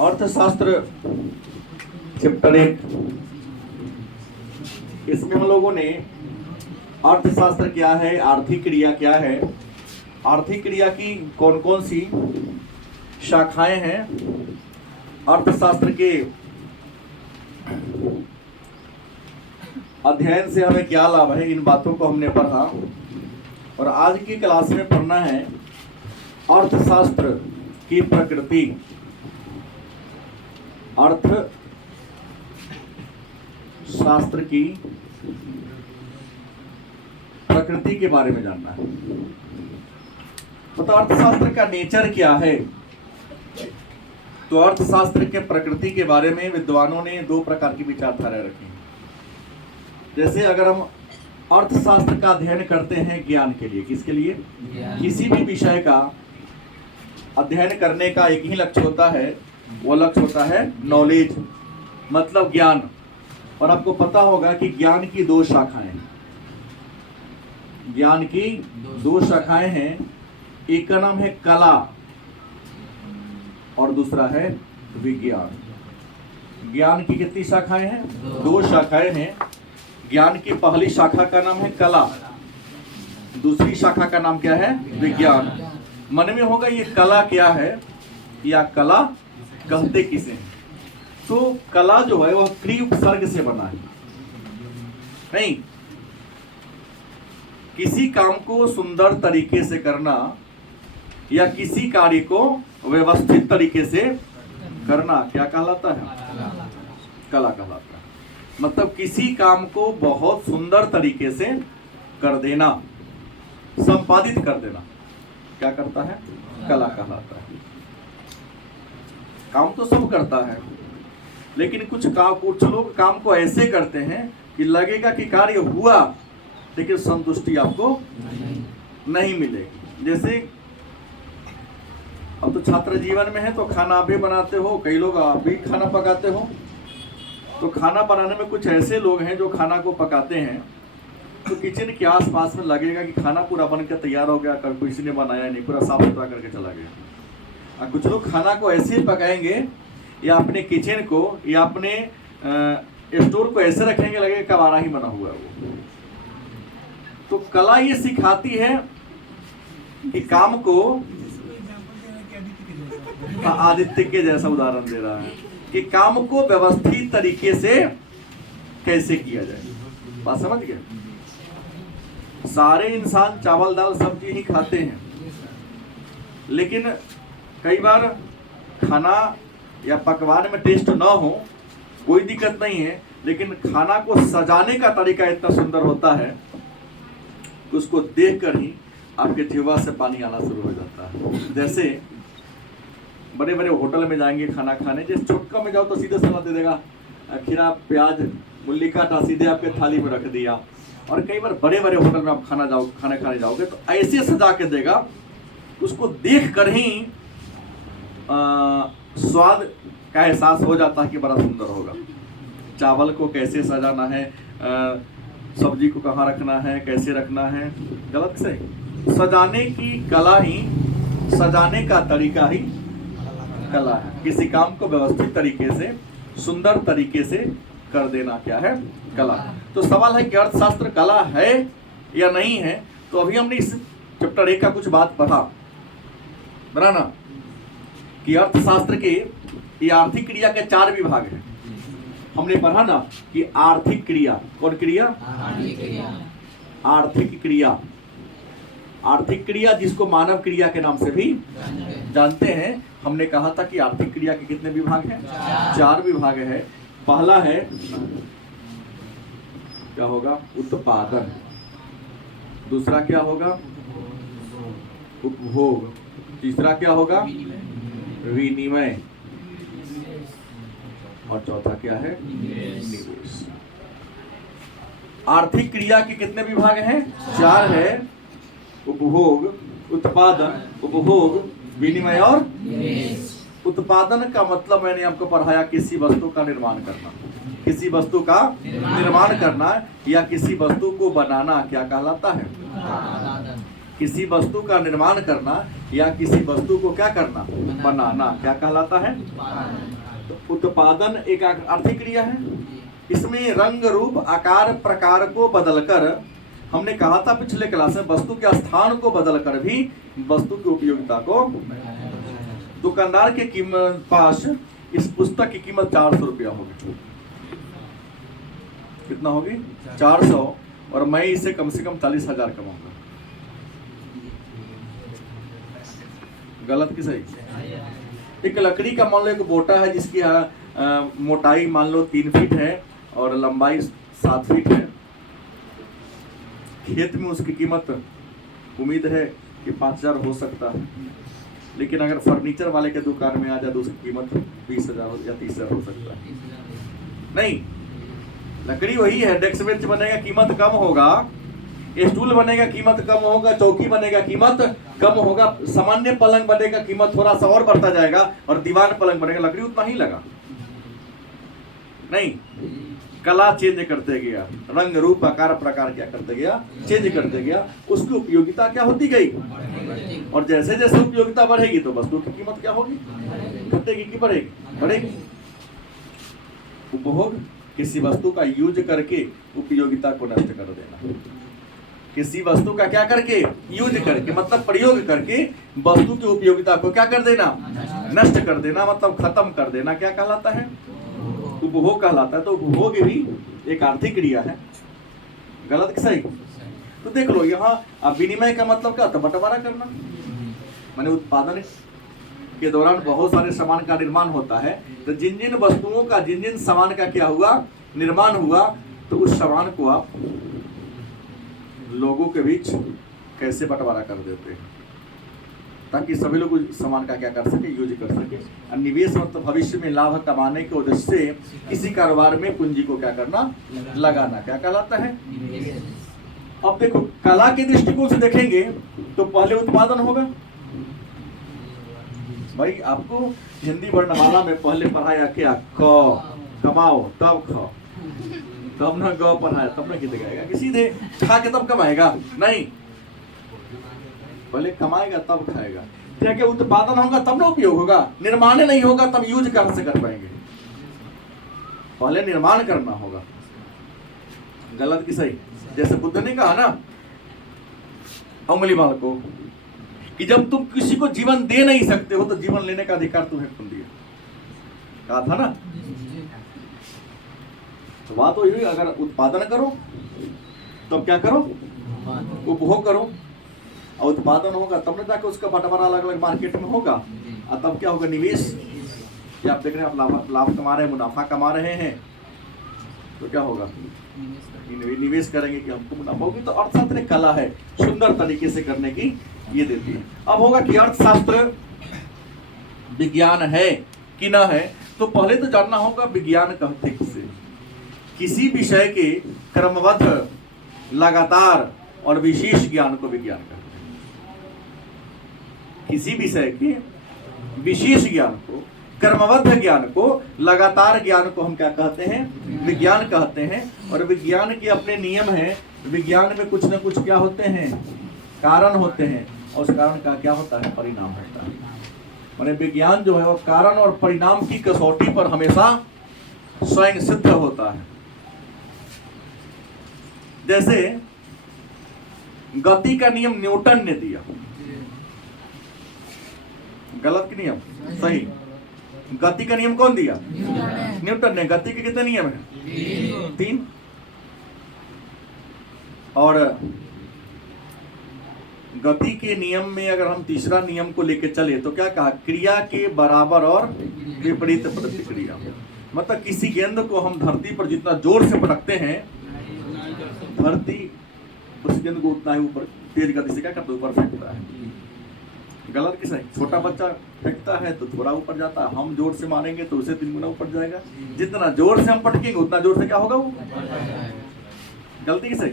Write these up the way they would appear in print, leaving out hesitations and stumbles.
अर्थशास्त्र चैप्टर 1, इसमें हम लोगों ने अर्थशास्त्र क्या है, आर्थिक क्रिया क्या है, आर्थिक क्रिया की कौन कौन सी शाखाएं हैं, अर्थशास्त्र के अध्ययन से हमें क्या लाभ है, इन बातों को हमने पढ़ा। और आज की क्लास में पढ़ना है अर्थशास्त्र की प्रकृति, अर्थशास्त्र की प्रकृति के बारे में जानना है। तो अर्थशास्त्र का नेचर क्या है। तो अर्थशास्त्र के प्रकृति के बारे में विद्वानों ने दो प्रकार की विचारधारा रखी। जैसे अगर हम अर्थशास्त्र का अध्ययन करते हैं ज्ञान के लिए, किसके लिए? किसी भी विषय का अध्ययन करने का एक ही लक्ष्य होता है, वो लक्ष्य होता है नॉलेज, मतलब ज्ञान। और आपको पता होगा कि ज्ञान की दो शाखाएं हैं, ज्ञान की दो शाखाएं हैं। एक का नाम है कला और दूसरा है विज्ञान। ज्ञान की कितनी शाखाएं हैं? दो शाखाएं हैं। ज्ञान की पहली शाखा का नाम है कला, दूसरी शाखा का नाम क्या है? विज्ञान। मन में होगा ये कला क्या है या कला कहते किसे हैं? तो कला जो है वह क्रिया उपसर्ग से बना है। नहीं, किसी काम को सुंदर तरीके से करना या किसी कार्य को व्यवस्थित तरीके से करना क्या कहलाता है? कला कहलाता है। मतलब किसी काम को बहुत सुंदर तरीके से कर देना, संपादित कर देना, क्या करता है? कला कहलाता है। काम तो सब करता है, लेकिन कुछ लोग काम को ऐसे करते हैं कि लगेगा कि कार्य हुआ, लेकिन संतुष्टि आपको नहीं मिलेगी। जैसे अब तो छात्र जीवन में है तो खाना आप भी बनाते हो, कई लोग आप भी खाना पकाते हो। तो खाना बनाने में कुछ ऐसे लोग हैं जो खाना को पकाते हैं तो किचन के आसपास में लगेगा कि खाना पूरा बनकर तैयार हो गया, किसी ने बनाया नहीं, पूरा साफ सुथरा करके चला गया। और कुछ लोग खाना को ऐसे पकाएंगे या अपने किचन को या अपने स्टोर को ऐसे रखेंगे, लगेगा कबाड़ा ही बना हुआ है वो। तो कला ये सिखाती है कि काम को, आदित्य के जैसा उदाहरण दे रहा है कि काम को व्यवस्थित तरीके से कैसे किया जाए। बात समझ गए? सारे इंसान चावल दाल सब्जी ही खाते हैं, लेकिन कई बार खाना या पकवान में टेस्ट ना हो कोई दिक्कत नहीं है, लेकिन खाना को सजाने का तरीका इतना सुंदर होता है कि उसको देखकर ही आपके जीवा से पानी आना शुरू हो जाता है। जैसे बड़े बड़े होटल में जाएंगे खाना खाने, जैसे चुटका में जाओ तो सीधे सलाद दे देगा, खीरा प्याज मूली काटा सीधे आपके थाली में रख दिया। और कई बार बड़े बड़े होटल में आप खाना खाने जाओगे तो ऐसे सजा के देगा, उसको देख कर ही स्वाद का एहसास हो जाता है कि बड़ा सुंदर होगा। चावल को कैसे सजाना है, सब्जी को कहाँ रखना है, कैसे रखना है, गलत सही। सजाने की कला ही, सजाने का तरीका ही कला है। किसी काम को व्यवस्थित तरीके से, सुंदर तरीके से कर देना क्या है? कला। तो सवाल है कि अर्थशास्त्र कला है या नहीं है। तो अभी हमने इस चैप्टर 1 का कुछ बात पढ़ा ना, कि अर्थशास्त्र के ये आर्थिक क्रिया के 4 विभाग हैं। हमने पढ़ा ना कि आर्थिक क्रिया, कौन क्रिया? आर्थिक क्रिया। आर्थिक क्रिया जिसको मानव क्रिया के नाम से भी जानते हैं। हमने कहा था कि आर्थिक क्रिया के कितने विभाग हैं? 4 विभाग है। पहला है क्या होगा? उत्पादन। दूसरा क्या होगा? उपभोग। तीसरा क्या होगा? विनिमय। और चौथा क्या है? निवेश। आर्थिक क्रिया के कितने विभाग हैं? 4 है। उपभोग, उत्पादन, उपभोग, विनिमय और निवेश। उत्पादन का मतलब मैंने आपको पढ़ाया किसी वस्तु का निर्माण करना, किसी वस्तु का निर्माण करना या किसी वस्तु को बनाना क्या कहलाता है? किसी वस्तु का निर्माण करना या किसी वस्तु को क्या करना, बनाना, क्या कहलाता है? तो उत्पादन एक आर्थिक क्रिया है। इसमें रंग रूप आकार प्रकार को बदलकर, हमने कहा था पिछले क्लास में, वस्तु के स्थान को बदलकर भी वस्तु की उपयोगिता को, दुकानदार के पास इस पुस्तक की कीमत 400 रुपया होगी। कितना होगी? 400, और मैं इसे कम से कम 40,000 कमाऊंगा। गलत कि सही? एक लकड़ी का मान लो एक बोटा है जिसकी मोटाई मान लो 3 फीट है और लंबाई 7 फीट है। खेत में उसकी कीमत उम्मीद है कि 5,000 हो सकता है, लेकिन अगर फर्नीचर वाले के दुकान में आ जाए तो उसकी कीमत 20,000 या 30,000 हो सकता है। नहीं, लकड़ी वही है। डेस्क बेंच बनेगा, कीमत कम होगा। स्टूल बनेगा, कीमत कम होगा। चौकी बनेगा, कीमत कम होगा। सामान्य पलंग बनेगा, कीमत थोड़ा सा और बढ़ता जाएगा। और दीवान पलंग बनेगा, लकड़ी उतना ही लगा। नहीं, कला चेंज करते गया, रंग रूप आकार प्रकार क्या करते गया, चेंज करते गया। उसकी उपयोगिता क्या होती गई, और जैसे जैसे उपयोगिता बढ़ेगी तो वस्तु की कीमत क्या होगी, घटेगी कि बढ़ेगी? बढ़ेगी। उपभोग किसी वस्तु का यूज करके उपयोगिता को नष्ट कर देना। किसी वस्तु का क्या करके, यूज करके, मतलब प्रयोग करके वस्तु की उपयोगिता को क्या कर देना, नष्ट कर देना, मतलब खत्म कर देना। क्या कहलाता है? उपभोग कहलाता है। तो उपभोग भी एक आर्थिक क्रिया है। गलत कि सही? तो देख लो, यहाँ विनिमय का मतलब क्या होता है? बंटवारा करना। माने उत्पादन के दौरान बहुत सारे सामान का निर्माण होता है, तो जिन जिन वस्तुओं का, जिन जिन सामान का क्या हुआ, निर्माण हुआ, तो उस सामान को आप लोगों के बीच कैसे बंटवारा कर देते हैं ताकि सभी लोग उस सामान का क्या कर सके, यूज कर सके। और निवेश मतलब भविष्य में लाभ कमाने के उद्देश्य से किसी कारोबार में पूंजी को क्या करना, लगाना, क्या कहलाता है? अब देखो, कला के दृष्टिकोण से देखेंगे तो पहले उत्पादन होगा। भाई आपको हिंदी वर्णमाला में पहले पढ़ाया क्या? क, कमाओ तब ख, तब ना ग पढ़ाया तब ना कितने गाएगा कि सीधे खा के तब कमाएगा? नहीं, पहले कमाएगा तब खाएगा। क्या क्या उत्पादन होगा तब ना उपयोग होगा। निर्माण नहीं होगा तब यूज कहां से कर पाएंगे? पहले निर्माण करना होगा। गलत कि सही? जैसे बुद्ध ने कहा ना अंगुलीमाल को कि जब तुम किसी को जीवन दे नहीं सकते हो तो जीवन लेने का अधिकार तुम्हें कौन दिया? कहा था ना। तो बात वही, अगर उत्पादन करो तब क्या करो, उपभोग करो। और उत्पादन होगा तब न जाकर उसका बंटवारा अलग अलग मार्केट में होगा। और तब क्या होगा, निवेश। कि आप देख रहे हैं, आप लाभ कमा रहे हैं, मुनाफा कमा रहे हैं, तो क्या होगा, निवेश करेंगे कि हमको मुनाफा होगी। तो अर्थशास्त्र एक कला है, सुंदर तरीके से करने की ये देती है। अब होगा कि अर्थशास्त्र विज्ञान है कि ना है, तो पहले तो जानना होगा विज्ञान कहते किसे। किसी विषय के क्रमबद्ध, लगातार और विशेष ज्ञान को विज्ञान कहते हैं। किसी विषय के विशेष ज्ञान को, क्रमबद्ध ज्ञान को, लगातार ज्ञान को हम क्या कहते हैं, विज्ञान कहते हैं। और विज्ञान के अपने नियम हैं। विज्ञान में कुछ न कुछ क्या होते हैं, कारण होते हैं, और उस कारण का क्या होता है, परिणाम होता है। माने विज्ञान जो है वो कारण और परिणाम की कसौटी पर हमेशा स्वयं सिद्ध होता है। जैसे गति का नियम न्यूटन ने दिया। गलत कि नियम? सही। गति का नियम कौन दिया? न्यूटन ने। गति के कितने नियम हैं? 3। और गति के नियम में अगर हम तीसरा नियम को लेकर चले तो क्या कहा, क्रिया के बराबर और विपरीत प्रतिक्रिया। मतलब किसी गेंद को हम धरती पर जितना जोर से पटकते हैं, धरती उस गेंद को उतना ही ऊपर तेज गति से क्या करता है, ऊपर फेंकता है। गलत कि सही? छोटा बच्चा फेंकता है तो थोड़ा ऊपर जाता है, हम जोर से मारेंगे तो उसे 3 गुना ऊपर जाएगा। जितना जोर से हम पटकेंगे उतना जोर से क्या होगा वो। गलती कि सही?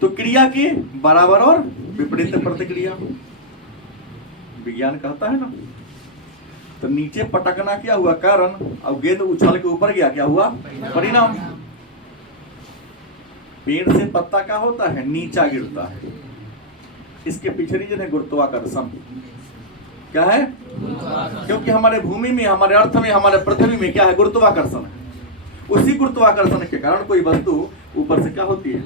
तो क्रिया के बराबर और विपरीत प्रतिक्रिया विज्ञान कहता है ना। तो नीचे पटकना क्या हुआ, कारण, और गेंद उछाल के ऊपर गया, क्या हुआ, परिणाम। पेड़ से पत्ता क्या होता है, नीचा गिरता है। इसके पीछे रीजन है गुरुत्वाकर्षण। क्या है? क्योंकि हमारे भूमि में, हमारे अर्थ में, हमारे पृथ्वी में क्या है? गुरुत्वाकर्षण है। उसी गुरुत्वाकर्षण के कारण कोई वस्तु ऊपर से क्या होती है?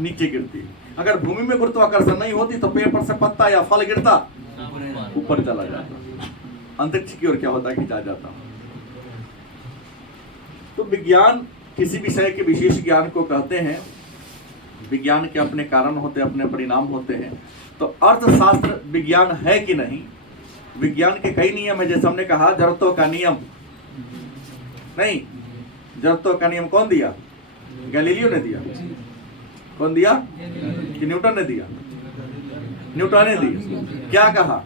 नीचे गिरती है। अगर भूमि में गुरुत्वाकर्षण नहीं होती तो पेड़ पर से पत्ता या फल गिरता ऊपर चला जाता, अंतरिक्ष की ओर क्या होता, खिंचा जाता। तो विज्ञान किसी विषय के विशेष ज्ञान को कहते हैं। विज्ञान के अपने कारण होते, अपने परिणाम होते हैं। तो अर्थशास्त्र विज्ञान है कि नहीं? विज्ञान के कई नियम है। जैसे हमने कहा जड़त्व का नियम नहीं, जड़त्व का नियम कौन दिया? गैलीलियो ने दिया। कौन दिया? कि न्यूटन ने दिया? न्यूटन ने दिया। क्या कहा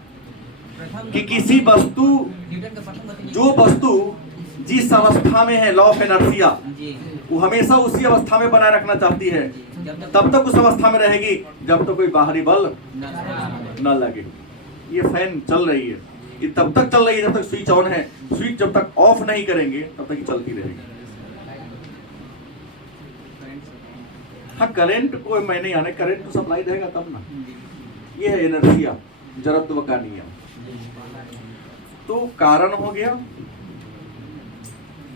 कि किसी वस्तु, जो वस्तु जिस अवस्था में है, लॉ ऑफ इनर्शिया, वो हमेशा उसी अवस्था में बनाए रखना चाहती है। तब तक उस अवस्था में रहेगी जब तक कोई बाहरी बल न लगे। ये फैन चल रही है, ये तब तक चल रही है जब तक स्विच ऑन है। स्विच जब तक ऑफ नहीं करेंगे तब तक ये चलती रहेगी। हाँ, करंट को मैं नहीं आने, करंट तो सप्लाई रहेगा तब ना। ये है इनर्शिया, जड़त्व का नियम। तो कारण हो गया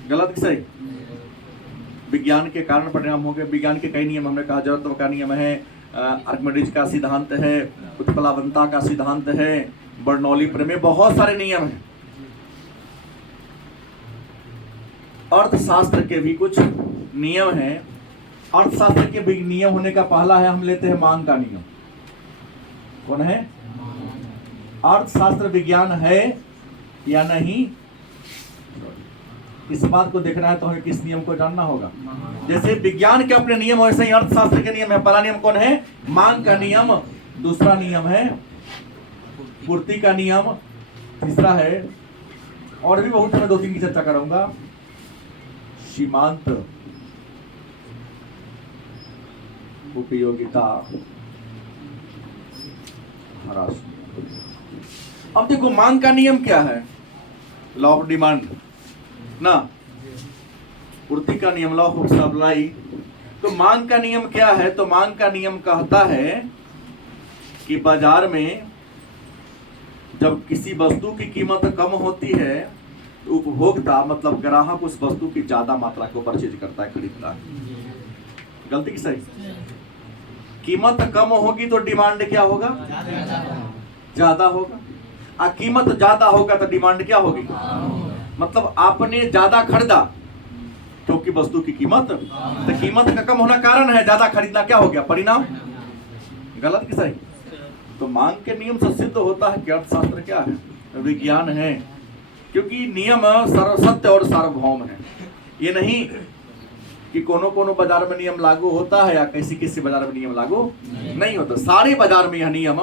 गलत कि सही? विज्ञान के कारण परिणाम हो गए। विज्ञान के कई नियम हमने कहा, जड़त्व का नियम है, आर्किमिडीज का सिद्धांत है, उत्प्लावनता का सिद्धांत है, बर्नौली प्रमेय, बहुत सारे नियम हैं। अर्थशास्त्र के भी कुछ नियम हैं। अर्थशास्त्र के भी नियम होने का पहला है, हम लेते हैं मांग का नियम। कौन है? अर्थशास्त्र विज्ञान है या नहीं, इस बात को देखना है तो हमें किस नियम को जानना होगा। जैसे विज्ञान के अपने नियम, वैसे ही अर्थशास्त्र के नियम है। पहला नियम कौन है? मांग का नियम। दूसरा नियम है पूर्ति का नियम। तीसरा है, और भी बहुत, मैं 2-3 की चर्चा करूंगा, सीमांत उपयोगिता ह्रास। अब देखो, मांग का नियम क्या है? लॉ ऑफ डिमांड ना। पूर्ति का नियम, लॉ ऑफ सप्लाई। तो मांग का नियम क्या है? तो मांग का नियम कहता है कि बाजार में जब किसी वस्तु की कीमत कम होती है तो उपभोक्ता, मतलब ग्राहक, उस वस्तु की ज्यादा मात्रा को परचेज करता है, खरीदता है। गलती की सही? कीमत कम होगी तो डिमांड क्या होगा? ज्यादा होगा। कीमत ज्यादा होगा तो डिमांड क्या होगी? मतलब आपने ज्यादा खरीदा क्योंकि वस्तु की कीमत, तो कीमत का कम होना कारण है, ज्यादा खरीदना क्या हो गया? परिणाम। गलत की सही? तो मांग के नियम से सिद्ध होता है कि अर्थशास्त्र क्या है? विज्ञान है। क्योंकि नियम सत्य और सार्वभौम है। ये नहीं कि कोनो बाजार में नियम लागू होता है या किसी बाजार में नियम लागू नहीं होता। सारे बाजार में यह नियम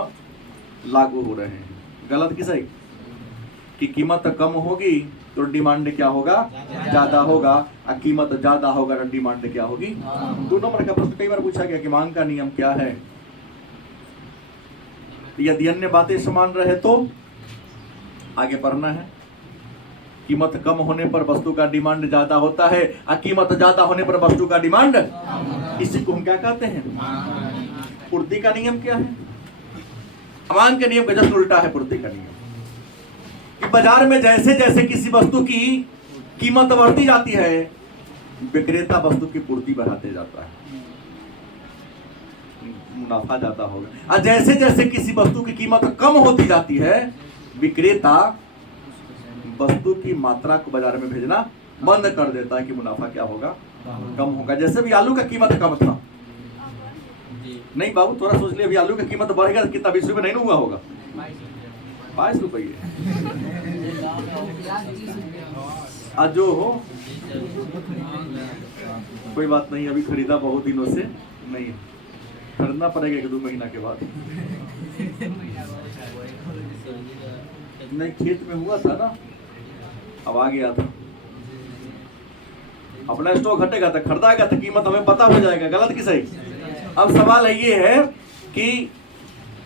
लागू हो रहे हैं। गलत की सही? कि कीमत कम होगी तो डिमांड क्या होगा? ज्यादा होगा। कीमत ज्यादा होगा तो डिमांड क्या होगी? 2 नंबर का प्रश्न कई बार पूछा गया कि मांग का नियम क्या है। यदि अन्य बातें समान रहे तो आगे बढ़ना है। कीमत कम होने पर वस्तु का डिमांड ज्यादा होता है, कीमत ज्यादा होने पर वस्तु का डिमांड, इसी को हम क्या कहते हैं? पूर्ति का नियम क्या है? मांग के नियम का जस्ट उल्टा है पूर्ति का नियम। कि बाजार में जैसे जैसे किसी वस्तु की कीमत बढ़ती जाती है, विक्रेता वस्तु की पूर्ति बढ़ाते जाता है, मुनाफा ज्यादा होगा। और जैसे जैसे किसी वस्तु की कीमत कम होती जाती है, विक्रेता वस्तु की मात्रा को बाजार में भेजना बंद कर देता है कि मुनाफा क्या होगा? कम होगा। जैसे भी आलू का कीमत कम था, नहीं बाबू थोड़ा सोच लिया, अभी आलू की कीमत बढ़ेगा तो कितना? 20 रुपये नहीं हुआ होगा? 22 रुपये। आज जो हो, कोई बात नहीं, अभी खरीदा बहुत दिनों से नहीं, खरीदना पड़ेगा 1-2 महीना के बाद। नहीं, खेत में हुआ था ना, अब आ गया था। अपना स्टॉक घटेगा तो खरीदाएगा तो कीमत हमें पता हो जाएगा। गलत की सही? अब सवाल ये है कि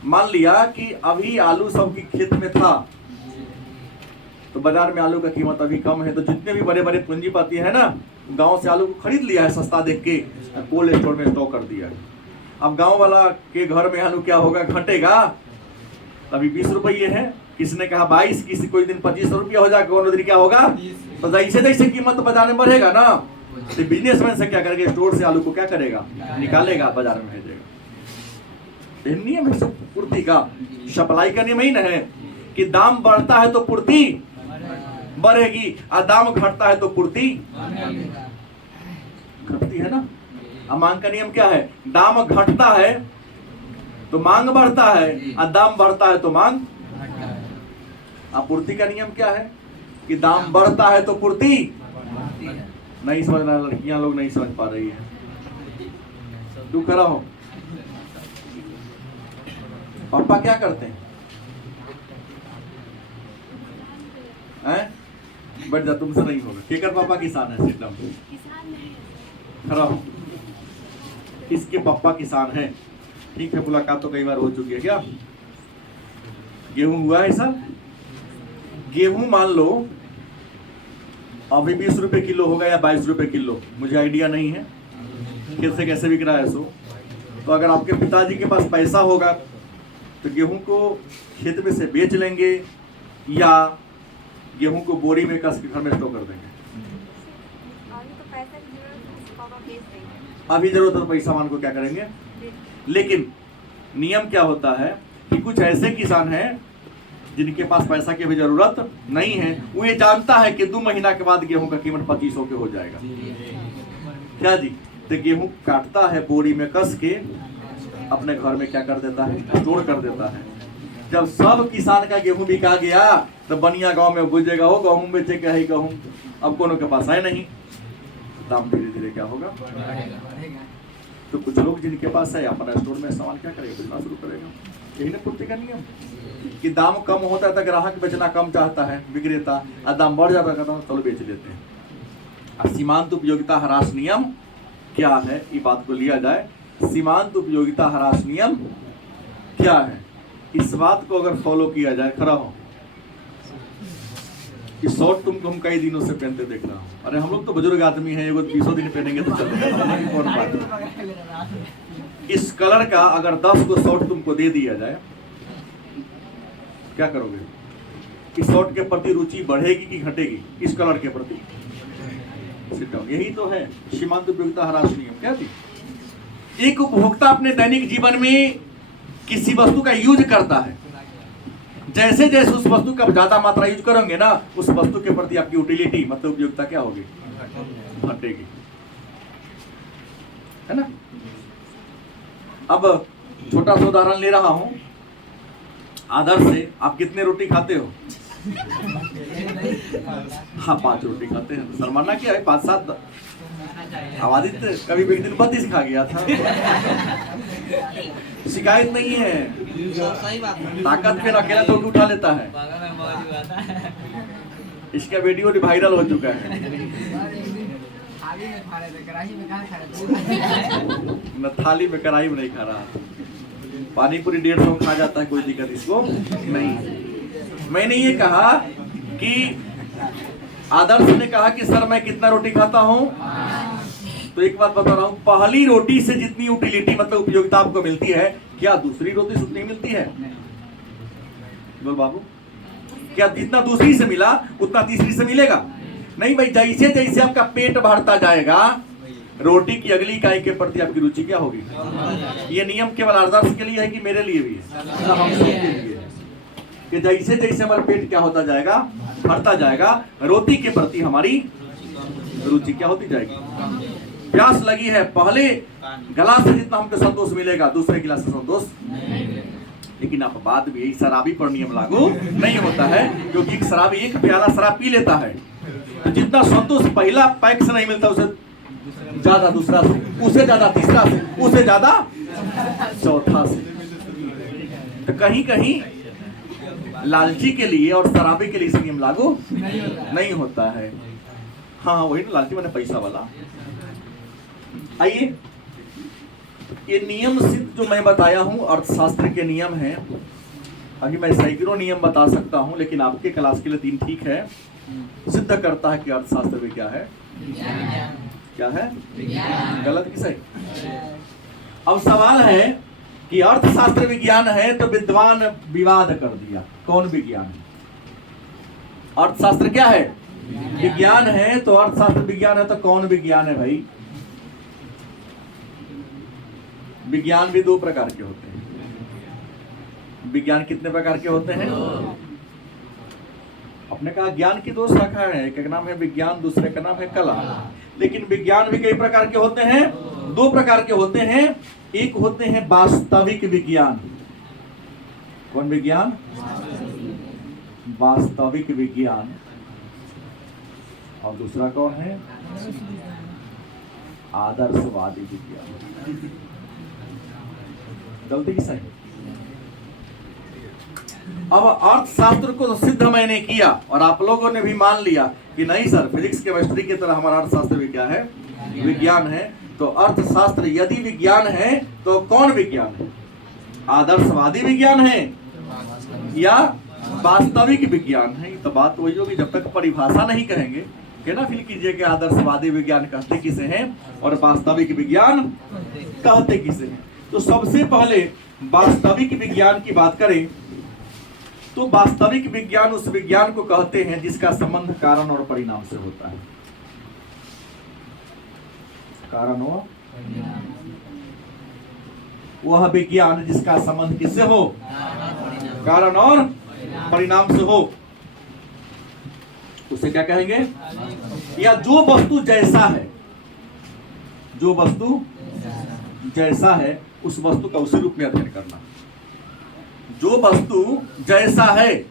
मान लिया कि अभी आलू सबकी खेत में था तो बाजार में आलू का कीमत अभी कम है, तो जितने भी बड़े बड़े पूंजीपति है ना, गांव से आलू को खरीद लिया है सस्ता देख के, कोल्ड स्टोर में स्टॉक कर दिया है। अब गांव वाला के घर में आलू क्या होगा, घटेगा। अभी 20 रुपये है, किसी ने कहा 22, किसी कोई दिन 25 रुपया हो जाएगा, कोई दिन क्या होगा, तो जैसे जैसे कीमत बाजार में बढ़ेगा ना, तो बिजनेसमैन से क्या करेगा, स्टोर से आलू को क्या करेगा, निकालेगा, बाजार में भेजेगा। नियम है सब पूर्ति का, सप्लाई का नियम ही ना है कि दाम बढ़ता है तो पूर्ति बढ़ेगी और दाम घटता है तो पूर्ति घटती है ना। अब मांग का नियम क्या है, दाम घटता है तो मांग बढ़ता है और दाम बढ़ता है तो मांग। आपूर्ति का नियम क्या है कि दाम बढ़ता है तो पूर्ति नहीं। समझ रहा, लड़कियां लोग नहीं समझ पा रही है, तू खड़ा हो। पापा क्या करते हैं? बैठ जा, तुमसे नहीं होगा। केकर पापा किसान है, सिस्टम खड़ा हो। किसके पापा किसान है? ठीक है, मुलाकात तो कई बार हो चुकी है। क्या गेहूं हुआ है सर? गेहूं मान लो अभी 20 रुपए किलो होगा या 22 रुपए किलो, मुझे आइडिया नहीं है कैसे कैसे बिक रहा है सो। तो अगर आपके पिताजी के पास पैसा होगा तो गेहूं को खेत में से बेच लेंगे या गेहूं को बोरी में कस के घर में स्टोर कर देंगे। अभी जरूरत है पैसा मान को क्या करेंगे। लेकिन नियम क्या होता है कि कुछ ऐसे किसान हैं जिनके पास पैसा की भी जरूरत नहीं है, वो ये जानता है कि 2 महीना के बाद गेहूं का कीमत 2500 के हो जाएगा। क्या जी, तो गेहूं काटता है, बोरी में कस के अपने घर में क्या कर देता है, स्टोर कर देता है। जब सब किसान का गेहूं बिका गया तो बनिया गांव में बुझेगा, वो गेहूं बेचे क्या है, गेहूं अब कोनो के पास है नहीं, दाम धीरे धीरे क्या होगा। तो कुछ लोग जिनके पास है अपना स्टोर में सामान क्या करेगा, बेचना शुरू करेगा। यही ना पूर्ति का नियम कि दाम कम होता है तो ग्राहक बेचना कम चाहता है, विक्रेता, और दाम बढ़ जाता है तो चलो बेच लेते हैं। सीमांत उपयोगिता ह्रास नियम क्या है, ये बात को लिया जाए। सीमांत उपयोगिता ह्रास नियम क्या है, इस बात को अगर फॉलो किया जाए, खड़ा हो। इस शॉर्ट तुमको हम कई दिनों से पहनते देख रहा हूँ। अरे हम लोग तो बुजुर्ग आदमी हैं, वो 20 दिन पहनेंगे तो चलेगा, कौन बात। इस कलर का अगर 10 को शॉर्ट तुमको दे दिया जाए, क्या करोगे? इस शॉर्ट के प्रति रुचि बढ़ेगी कि घटेगी? इस कलर के प्रति। यही तो है सीमांत उपयोगिता ह्रास नियम। क्या थी? एक उपभोक्ता अपने दैनिक जीवन में किसी वस्तु का यूज करता है, जैसे जैसे उस वस्तु का ज्यादा मात्रा यूज करोगे ना, उस वस्तु के प्रति आपकी यूटिलिटी मतलब उपयोगिता क्या होगी, घटेगी, है ना। अब छोटा सा उदाहरण ले रहा हूं, आदर्श से आप कितने रोटी खाते हो? हाँ 5 रोटी खाते हैं। शर्माना क्या है, 5-7 आदित्य कभी एक दिन 32 खा गया था। शिकायत नहीं है, ताकत पे अकेला तो उठा लेता है। इसका वीडियो वायरल हो चुका है। न थाली में कढ़ाई में नहीं खा रहा, पानी पूरी 150 खा जाता है, कोई दिक्कत इसको नहीं। मैंने ये कहा कि आदर्श ने कहा कि सर मैं कितना रोटी खाता हूँ, तो एक बात बता रहा हूँ, पहली रोटी से जितनी यूटिलिटी मतलब उपयोगिता आपको मिलती है, क्या दूसरी रोटी से उतनी मिलती है? बोल बाबू, क्या जितना दूसरी से मिला उतना तीसरी से मिलेगा? नहीं भाई, जैसे जैसे आपका पेट बढ़ता जाएगा, रोटी की अगली इकाई के प्रति आपकी रुचि क्या होगी। ये नियम केवल आदर्श के लिए है कि मेरे लिए भी है? हम सबके लिए है कि जैसे जैसे हमारा पेट क्या होता जाएगा, बढ़ता जाएगा, रोटी के प्रति हमारी रुचि क्या होती जाएगी। प्यास लगी है, पहले गिलास से जितना हमको संतोष मिलेगा, दूसरे गिलास से संतोष। लेकिन आप बात भी शराबी पर नियम लागू नहीं होता है, क्योंकि एक शराबी एक प्याला शराब पी लेता है तो जितना संतोष पहला पैक से नहीं मिलता, उसे ज्यादा दूसरा से, उसे ज्यादा तीसरा से, उसे ज्यादा चौथा से। तो कहीं कहीं लालची के लिए और शराबी के लिए इस नियम लागू नहीं होता है। हाँ वही ना, लालची मैंने पैसा वाला। आइए, ये नियम सिद्ध जो मैं बताया हूं अर्थशास्त्र के नियम हैं। अभी मैं सैकड़ों नियम बता सकता हूं, लेकिन आपके क्लास के लिए 3 ठीक है। सिद्ध करता है कि अर्थशास्त्र में क्या है, क्या है, गलत कि सही? अब सवाल है कि अर्थशास्त्र विज्ञान है तो विद्वान विवाद कर दिया, कौन विज्ञान है? अर्थशास्त्र क्या है? विज्ञान है। तो अर्थशास्त्र विज्ञान है तो कौन विज्ञान है भाई? विज्ञान भी दो प्रकार के होते हैं। विज्ञान कितने प्रकार के होते हैं? आपने कहा ज्ञान की दो शाखा है, एक का नाम है विज्ञान, दूसरे का नाम है कला। लेकिन विज्ञान भी कई प्रकार के होते हैं, दो प्रकार के होते हैं। एक होते हैं वास्तविक विज्ञान। कौन विज्ञान? वास्तविक विज्ञान। और दूसरा कौन है? आदर्शवादी विज्ञान। गलती की सही? अब अर्थशास्त्र को तो सिद्ध मैंने किया और आप लोगों ने भी मान लिया कि नहीं सर, फिजिक्स केमिस्ट्री की तरह हमारा अर्थशास्त्र भी क्या है? विज्ञान है। तो अर्थशास्त्र यदि विज्ञान है तो कौन विज्ञान है? आदर्शवादी विज्ञान है या वास्तविक विज्ञान है? तो बात वही होगी, जब तक परिभाषा नहीं कहेंगे कि ना फिर कीजिए कि आदर्शवादी विज्ञान कहते किसे हैं और वास्तविक विज्ञान कहते किसे हैं। तो सबसे पहले वास्तविक विज्ञान की बात करें तो वास्तविक विज्ञान उस विज्ञान को कहते हैं जिसका संबंध कारण और परिणाम से होता है। कारण हो वह विज्ञान जिसका संबंध किससे हो? कारण और परिणाम से हो, उसे क्या कहेंगे? या जो वस्तु जैसा है, जो वस्तु जैसा है उस वस्तु का उसी रूप में अध्ययन करना। जो वस्तु जैसा है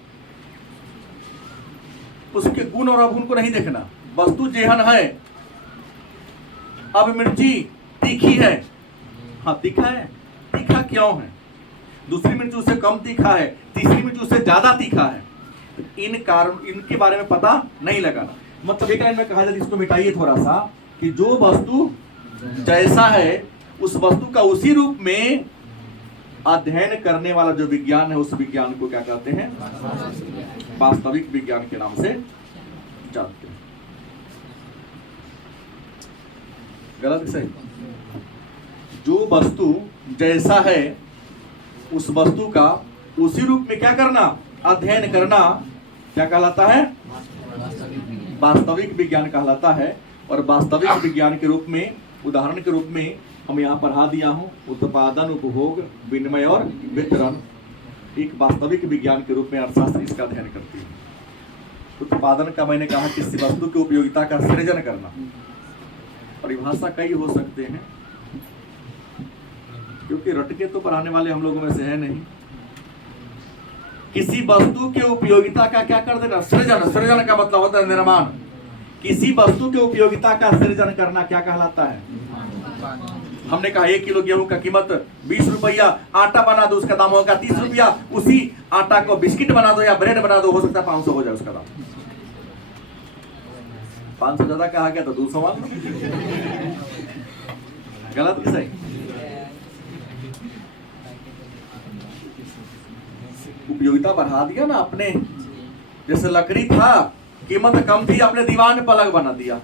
उसके गुण और अवगुण को नहीं देखना। वस्तु जेहन है, अब मिर्ची तीखी है, हाँ तीखा है, तीखा क्यों है? दूसरी मिर्ची उससे कम तीखा है, तीसरी मिर्ची उससे ज्यादा तीखा है। इन कारण इनके बारे में पता नहीं लगाना। मतलब एक लाइन में कहा जाए, इसको मिटाइए थोड़ा सा, कि जो वस्तु जैसा है उस वस्तु का उसी रूप में अध्ययन करने वाला जो विज्ञान है उस विज्ञान को क्या कहते हैं? वास्तविक विज्ञान के नाम से जानते हैं। गलत सही? जो वस्तु जैसा है उस वस्तु का उसी रूप में क्या करना? अध्ययन करना क्या कहलाता है? वास्तविक विज्ञान कहलाता है। और वास्तविक विज्ञान के रूप में, उदाहरण के रूप में हम यहाँ पढ़ा दिया हूँ, उत्पादन, उपभोग, विनिमय और वितरण एक वास्तविक विज्ञान के रूप में अर्थशास्त्र इसका अध्ययन करती है। उत्पादन का मैंने कहा किसी वस्तु की उपयोगिता का सृजन करना। परिभाषा कई हो सकते हैं क्योंकि रटके तो पढ़ाने वाले हम लोगों में से है नहीं। किसी वस्तु के उपयोगिता का क्या कर देना? सृजन। सृजन का मतलब होता है निर्माण। किसी वस्तु के उपयोगिता का सृजन करना क्या कहलाता है? हमने कहा 1 किलो गेहूं का कीमत 20 रुपया, आटा बना दो उसका दाम होगा 30 रुपया, उसी आटा को बिस्किट बना दो या ब्रेड बना दो, हो सकता है 500 हो जाए उसका दाम। 500 ज्यादा कहा गया तो 200 मान लो। गलत कि सही? उपयोगिता बढ़ा दिया ना आपने। जैसे लकड़ी था, कीमत कम थी, आपने दीवान में पलंग बना दिया,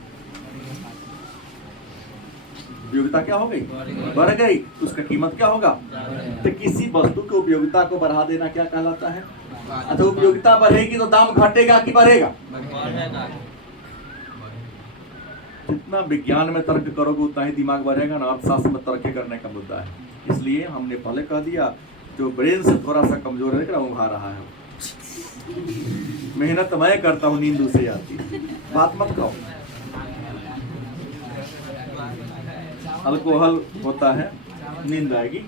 उपयोगिता क्या हो गई? बढ़ गई। उसका कीमत क्या होगा? तो किसी वस्तु की उपयोगिता को बढ़ा देना क्या कहलाता है? अच्छा, उपयोगिता बढ़ेगी तो दाम घटेगा कि बढ़ेगा? जितना विज्ञान में तर्क करोगे उतना ही दिमाग बढ़ेगा ना। अर्थशास्त्र में तर्क करने का मुद्दा है। इसलिए हमने पहले कह दिया, जो ब्रेन से थोड़ा सा कमजोर है उभा रहा है। मेहनत मैं करता हूँ, नींद उसे आती है। बात मत कहो। अल्कोहल होता है, नींद आएगी।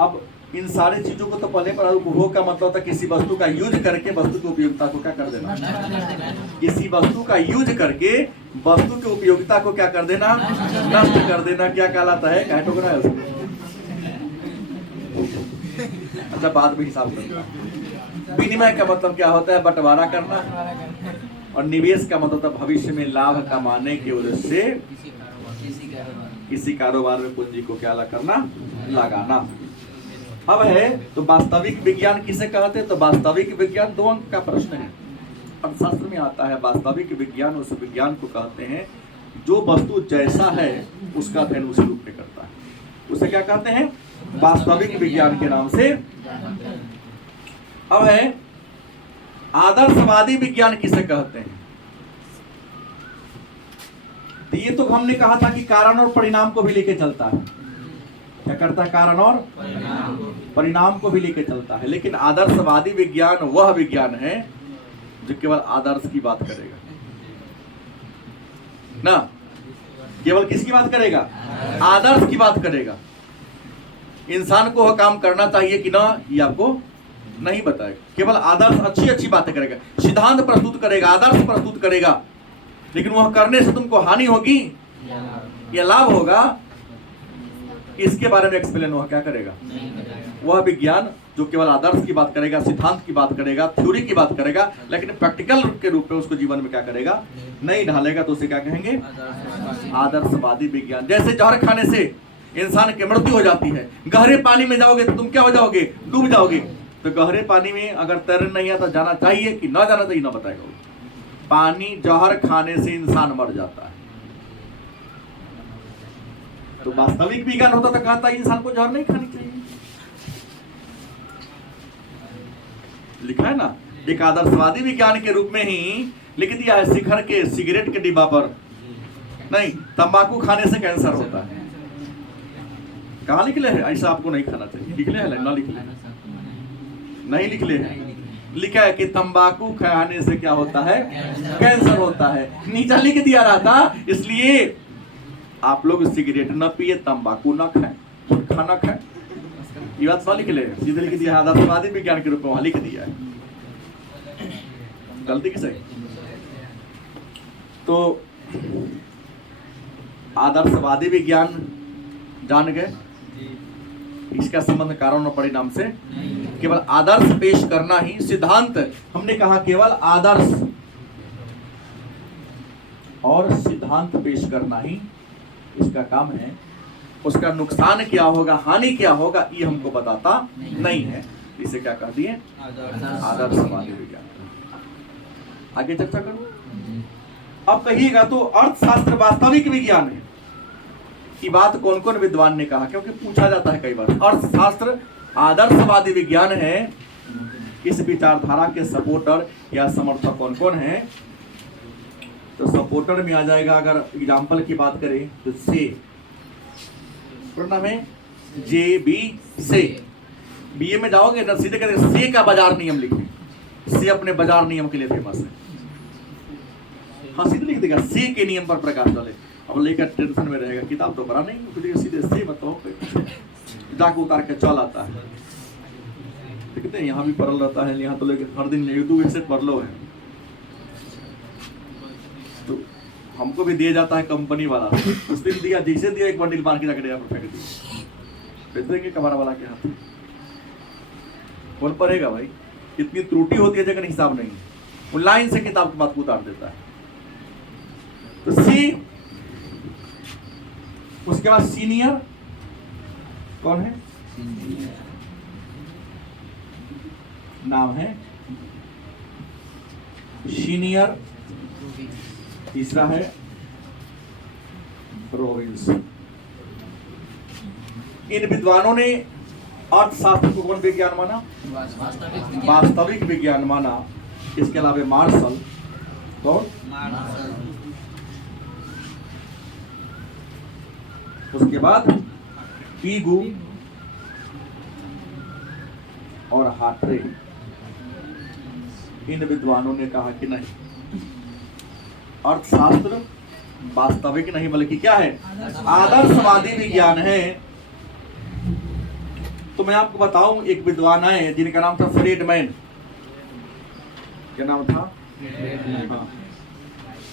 अब इन सारी चीजों को तो पहले पर उपभोग का मतलब होता है किसी वस्तु का यूज करके वस्तु की उपयोगिता को क्या कर देना? किसी वस्तु का यूज करके वस्तु की उपयोगिता को क्या कर देना? नष्ट कर देना। क्या कहलाता है? क्या टोकरा है उसको? अच्छा, बाद में हिसाब करना। विनिमय का मतलब क्या होता है? बंटवारा करना। और निवेश का मतलब भविष्य में लाभ कमाने की वजह से किसी कारोबार में पूंजी को क्या करना? लगाना। अब है तो वास्तविक विज्ञान किसे कहते हैं? तो वास्तविक विज्ञान 2 अंक का प्रश्न है, अर्थशास्त्र में आता है। वास्तविक विज्ञान उस विज्ञान को कहते हैं जो वस्तु जैसा है उसका अध्ययन उसी रूप में करता है। उसे क्या कहते हैं? वास्तविक विज्ञान के नाम से। अब है आदर्शवादी विज्ञान किसे कहते हैं? तो ये तो हमने कहा था कि कारण और परिणाम को भी लेके चलता है। क्या करता है? कारण और परिणाम को भी लेके चलता है। लेकिन आदर्शवादी विज्ञान वह विज्ञान है जो केवल आदर्श की बात करेगा ना। केवल किसकी बात करेगा? आदर्श की बात करेगा। इंसान को वह काम करना चाहिए कि ना, ये आपको नहीं बताएगा। केवल आदर्श, अच्छी अच्छी बातें करेगा, सिद्धांत प्रस्तुत करेगा, आदर्श प्रस्तुत करेगा। लेकिन वह करने से तुमको हानि होगी या लाभ होगा, इसके बारे में एक्सप्लेन वह क्या करेगा? वह विज्ञान जो केवल आदर्श की बात करेगा, सिद्धांत की बात करेगा, थ्योरी की बात करेगा, लेकिन प्रैक्टिकल के रूप में उसको जीवन में क्या करेगा? नहीं ढालेगा, तो उसे क्या कहेंगे? आदर्शवादी विज्ञान। जैसे जहर खाने से इंसान की मृत्यु हो जाती है, गहरे पानी में जाओगे तो तुम क्या हो जाओगे? डूब जाओगे। तो गहरे पानी में अगर तैरना नहीं आता, जाना चाहिए कि ना जाना चाहिए? ना बताएगा। पानी जहर खाने से इंसान मर जाता है। तो वास्तविक विज्ञान होता तो कहता है इंसान को जहर नहीं खानी चाहिए। लिखा है ना, एक आदर्शवादी विज्ञान के रूप में ही लिख दिया है शिखर के सिगरेट के डिब्बा पर, नहीं, तंबाकू खाने से कैंसर होता है। कहाँ लिखले है? ऐसा आपको नहीं खाना चाहिए। लिखले है ना? लिखले नहीं? लिखले है, लिखा है कि तंबाकू खाने से क्या होता है? कैंसर होता है। नीचा लिख दिया रहा था, इसलिए आप लोग सिगरेट न पिए, तंबाकू न खाएं, खाना खाएं। ये बात लिख ले, सीधे लिख दिया। आदर्शवादी विज्ञान के रूप में वहां लिख दिया है। गलती किसे? तो आदर्शवादी विज्ञान जान गए, इसका संबंध कारण और परिणाम से केवल आदर्श पेश करना ही। सिद्धांत हमने कहा केवल आदर्श और सिद्धांत पेश करना ही इसका काम है। उसका नुकसान क्या होगा, हानि क्या होगा, ये हमको बताता नहीं है। इसे क्या कह दिए? आदर्शवादी विज्ञान। आगे चर्चा करूं। अब कहिएगा तो अर्थशास्त्र वास्तविक विज्ञान है, ये बात कौन कौन विद्वान ने कहा? क्योंकि पूछा जाता है कई बार। अर्थशास्त्र आदर्शवादी विज्ञान है, इस विचारधारा के सपोर्टर या समर्थक कौन कौन है? तो सपोर्टर में आ जाएगा, अगर एग्जाम्पल की बात करें तो से, पूर्ण में जे बी से। बीए में जाओगे ना, सीधे कहते से का बाजार नियम लिखे। से अपने बाजार नियम के लिए फेमस है। हाँ, सीधे लिख देगा से के नियम पर प्रकाश डाले। अब लेकर टेंशन में रहेगा, किताब तो बड़ा नहीं, सीधे से बताओ, जाके उतार के चल आता है। देखते हैं यहाँ भी पढ़ल रहता है, यहाँ तो लेकर हर दिन यूट्यूब से पढ़ लो है। तो हमको भी दिया जाता है कंपनी वाला, उस दिन दिया, जैसे दिया एक बंडल मार के जाकर यहाँ पर फेंक दिया, भेज देंगे कबाड़ा वाला के हाथ। कौन पढ़ेगा भाई? इतनी त्रुटि होती है जगह हिसाब नहीं, वो लाइन से किताब की बात को उतार देता है। तो सी, उसके बाद सीनियर कौन है? नाम है सीनियर। तीसरा है प्रोविंस। इन विद्वानों ने अर्थशास्त्र को कौन विज्ञान माना? वास्तविक विज्ञान माना। इसके अलावा मार्शल, कौन? उसके बाद पीगू और हाट्रे। इन विद्वानों ने कहा कि नहीं, अर्थशास्त्र वास्तविक नहीं बल्कि क्या है? आदर्शवादी विज्ञान है। तो मैं आपको बताऊं, एक विद्वान आए जिनका नाम था फ्रीडमैन। क्या नाम था? हाँ,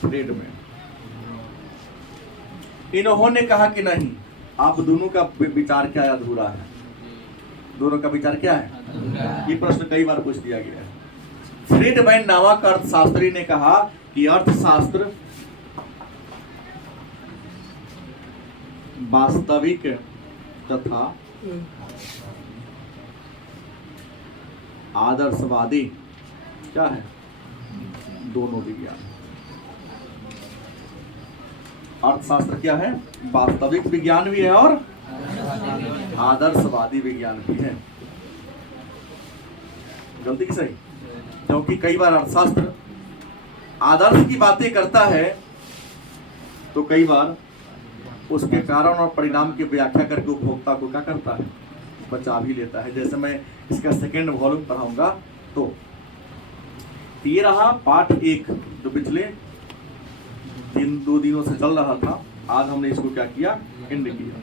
फ्रीडमैन। इन्होंने कहा कि नहीं, आप दोनों का विचार क्या है? अधूरा है। दोनों का विचार क्या है? ये प्रश्न कई बार पूछ दिया गया है। फ्रीडमैन नामक अर्थशास्त्री ने कहा कि अर्थशास्त्र वास्तविक तथा आदर्शवादी क्या है? दोनों विज्ञान। अर्थशास्त्र क्या है? वास्तविक विज्ञान भी है और आदर्शवादी विज्ञान भी है। गलती की सही? क्योंकि कई बार अर्थशास्त्र आदर्श की बातें करता है तो कई बार उसके कारण और परिणाम की व्याख्या करके उपभोक्ता को क्या करता है, बचा भी लेता है। जैसे मैं इसका सेकेंड वॉल्यूम पढ़ाऊंगा तो ये रहा पाठ 1 जो पिछले 2 दिनों से चल रहा था। आज हमने इसको क्या किया, एंड किया।